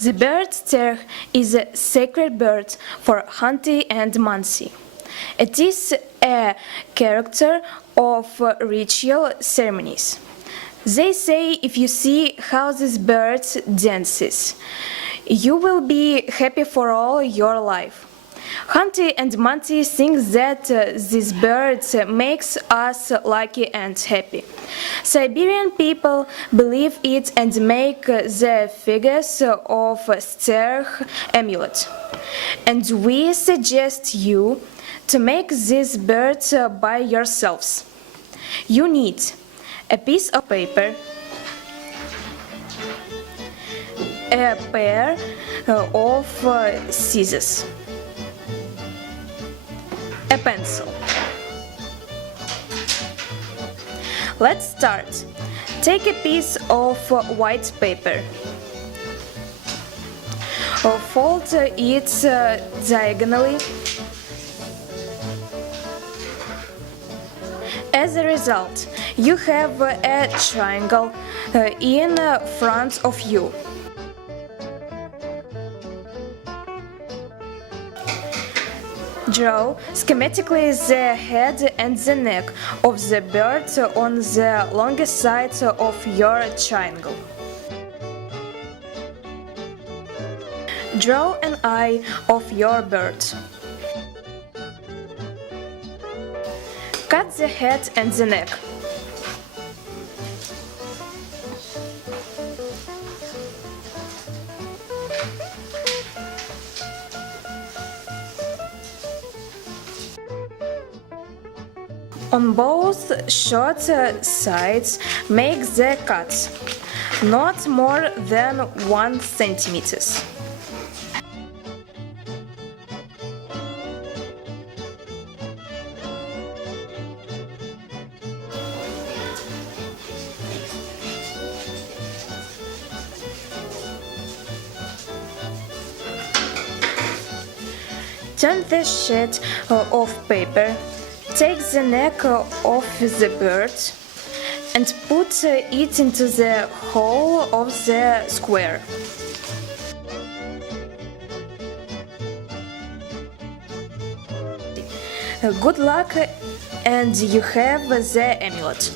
The bird sterh is a sacred bird for Hanti and Mansi. It is a character of ritual ceremonies. They say if you see how this bird dances, you will be happy for all your life. Hanti and Manti think that this bird makes us lucky and happy. Siberian people believe it and make the figures of sterh amulet. And we suggest you to make this bird by yourselves. You need a piece of paper, a pair of scissors, a pencil. Let's start. Take a piece of white paper. Fold it diagonally. As a result, you have a triangle in front of you. Draw schematically the head and the neck of the bird on the longest side of your triangle. Draw an eye of your bird. Cut the head and the neck. On both short sides, make the cuts, not more than 1 centimeter. Turn the sheet of paper. Take the neck of the bird and put it into the hole of the square. Good luck, and you have the amulet.